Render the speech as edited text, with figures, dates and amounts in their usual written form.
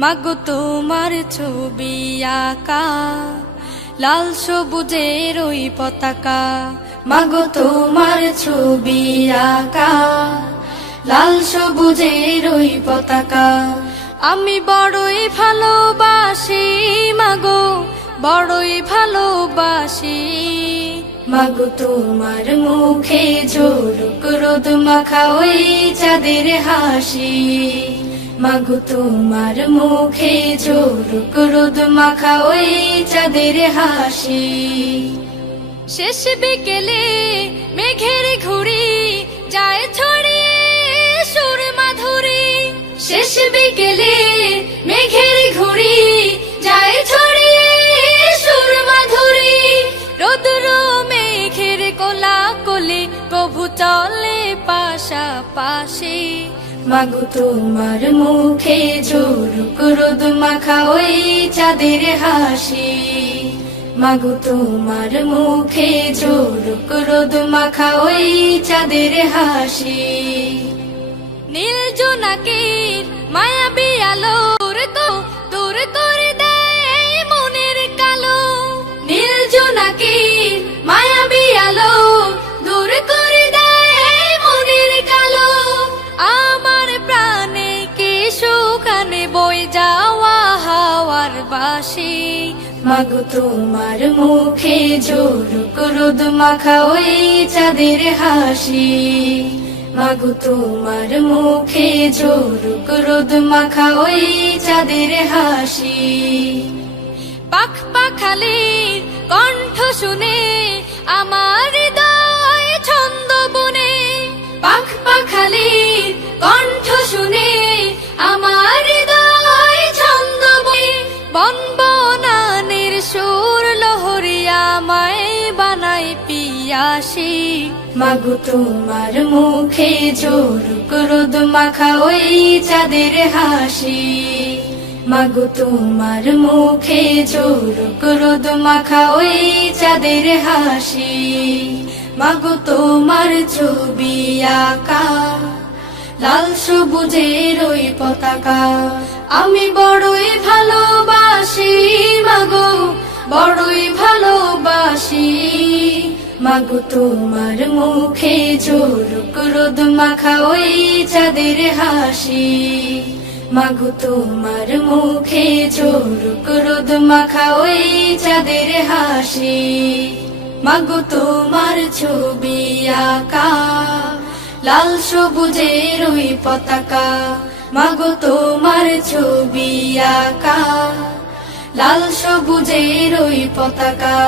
মাগো তোমার ছবি আঁকা লাল সবুজের ওই পতাকা। মাগো তোমার ছবি আঁকা লাল সবুজের ওই পতাকা। আমি বড়ই ভালোবাসি মাগো, বড়ই ভালোবাসি। মাগো তোমার মুখে ঝলক রোদ মাখা ওই চাঁদের হাসি। মাগো তোমার মুখে ঝলক রোদ মাখা ওই চাঁদের হাসি। শেষ বিকেলে মেঘের ঘুড়ি যায় ছড়িয়ে সুর মাধুরী। শেষ বিকেলে মেঘের ঘুড়ি যায় ছড়িয়ে সুর মাধুরী। রোদ্র মেঘের কোলাকুলি প্রভু চলে পাশাপাশি। মাগো তোমার মুখে ঝলক রোদ মাখা ওই চাঁদের হাসি। মাগো তোমার মুখে ঝলক রোদ মাখা ওই চাঁদের হাসি। নীল জোনাকির মায়াবী আলোর তো দূর করে দেয় মনের কালো। নীল জোনাকির মায়াবী আলো দূর করে দেয় মনের কালো। আমার প্রাণে কি সুখানে বই যাওয়া হাওয়ার বাসি। মাগো তোমার মুখে ঝলক রোদ মাখা ওই চাঁদের হাসি। মাগো তোমার মুখে ঝলক রোদ মাখা ওই চাঁদের হাসি। পাখ পাখালির কণ্ঠ শুনে আমার হৃদয় ছন্দ বনে। পাখ পাখালির কণ্ঠ শুনে আমার হৃদয় ছন্দ বনে। বন বনানের সুর লহরিয়া মায় বানাই পিয়াসি। মাগো তোমার মুখে ঝলক রোদ মাখা ওই চাঁদের হাসি। মাগো তোমার মুখে ঝলক রোদ মাখা ওই চাঁদের হাসি। মাগো তোমার ছবি আঁকা লাল সবুজের ওই পতাকা। আমি বড়ই ভালোবাসি মাগো, বড়ই ভালোবাসি। মাগো তোমার মুখে ঝলক রোদ মাখা ওই চাঁদের হাসি। মাগো তোমার মুখে ঝলক রোদ মাখা ওই চাঁদের হাসি। মাগো তোমার ছবি আঁকা লাল সবুজের ওই পতাকা। মাগো তোমার ছবি আঁকা লাল সবুজের ওই পতাকা।